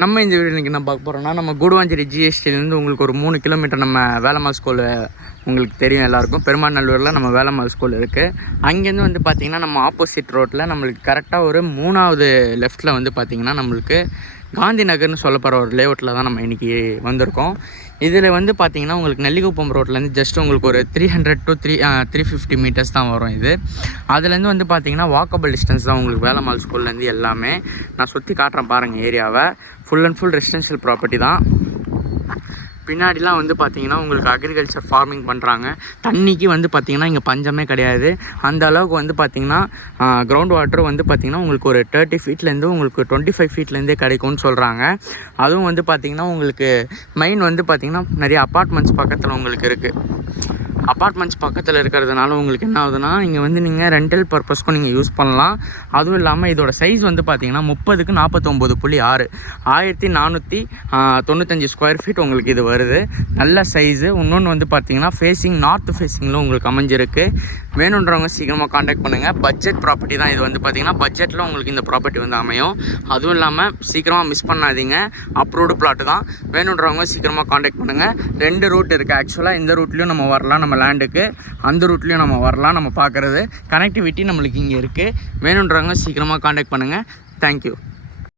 நம்ம இந்த வீடியோ இன்றைக்கி என்ன பார்க்க போகிறோம்னா, நம்ம கூடுவாஞ்சேரி ஜிஎஸ்டிலேருந்து உங்களுக்கு ஒரு 3 கிலோமீட்டர் நம்ம வேலம்மாள் ஸ்கூல் உங்களுக்கு தெரியும் எல்லாருக்கும். பெருமாநல்லூரில் நம்ம வேலம்மாள் ஸ்கூல் இருக்குது. அங்கேருந்து வந்து பார்த்திங்கன்னா நம்ம ஆப்போசிட் ரோட்டில் நம்மளுக்கு கரெக்டாக ஒரு 3வது லெஃப்ட்டில் வந்து பார்த்திங்கன்னா நம்மளுக்கு காந்தி நகர்னு சொல்லப்படுற ஒரு லேஅவுட்டில் தான் நம்ம இன்றைக்கி வந்திருக்கோம். இதில் வந்து பார்த்திங்கன்னா உங்களுக்கு நெல்லிக்குப்பம் ரோட்லேருந்து ஜஸ்ட் உங்களுக்கு ஒரு 300 to 350 மீட்டர்ஸ் தான் வரும். இது அதுலேருந்து வந்து பார்த்திங்கன்னா வாக்கபிள் டிஸ்டன்ஸ் தான் உங்களுக்கு வேலம்மாள் ஸ்கூல்லேருந்து எல்லாமே. நான் சுற்றி காட்டுறேன் பாருங்கள் ஏரியாவை. Full and full residential property தான். பின்னாடிலாம் வந்து பார்த்திங்கன்னா உங்களுக்கு அக்ரிகல்ச்சர் ஃபார்மிங் பண்ணுறாங்க. தண்ணிக்கு வந்து பார்த்திங்கன்னா இங்கே பஞ்சமே கிடையாது. அந்த அளவுக்கு வந்து பார்த்திங்கன்னா கிரவுண்ட் வாட்டர் வந்து பார்த்திங்கன்னா உங்களுக்கு ஒரு 30 ஃபீட்லேருந்து உங்களுக்கு 25 ஃபீட்லேருந்தே கிடைக்கும்னு சொல்கிறாங்க. அதுவும் வந்து பார்த்திங்கன்னா உங்களுக்கு மெயின் வந்து பார்த்திங்கன்னா நிறைய அப்பார்ட்மெண்ட்ஸ் பக்கத்தில் உங்களுக்கு இருக்குது. அப்பார்ட்மெண்ட்ஸ் பக்கத்தில் இருக்கிறதுனால உங்களுக்கு என்ன ஆகுதுன்னா, இங்கே வந்து நீங்கள் ரெண்டல் பர்பஸ்க்கும் நீங்கள் யூஸ் பண்ணலாம். அதுவும் இல்லாமல் இதோட சைஸ் வந்து பார்த்திங்கன்னா 30க்கு 49.6 1495 ஸ்கொயர் ஃபீட் உங்களுக்கு இது வருது. நல்ல சைஸு. இன்னொன்று வந்து பார்த்திங்கன்னா ஃபேஸிங் நார்த் ஃபேஸிங்கில் உங்களுக்கு அமைஞ்சிருக்கு. வேணுன்றவங்க சீக்கிரமாக காண்டாக்ட் பண்ணுங்கள். பட்ஜெட் ப்ராப்பர்ட்டி தான் இது. வந்து பார்த்திங்கன்னா பட்ஜெட்டில் உங்களுக்கு இந்த ப்ராப்பர்ட்டி வந்து அமையும். அதுவும் இல்லாமல் சீக்கிரமாக மிஸ் பண்ணாதீங்க. அப்ரூவ்டு பிளாட்டு தான். வேணுன்றவங்க சீக்கிரமாக காண்டாக்ட் பண்ணுங்கள். 2 ரூட் இருக்குது. ஆக்சுவலாக இந்த ரூட்லேயும் நம்ம வரலாம், நம்ம லேண்டுக்கு. அந்த ரூட்லேயும் நம்ம வரலாம். நம்ம பார்க்குறது கனெக்டிவிட்டி நம்மளுக்கு இங்கே இருக்குது. வேணுன்றவங்க சீக்கிரமாக காண்டாக்ட் பண்ணுங்கள். தேங்க்யூ.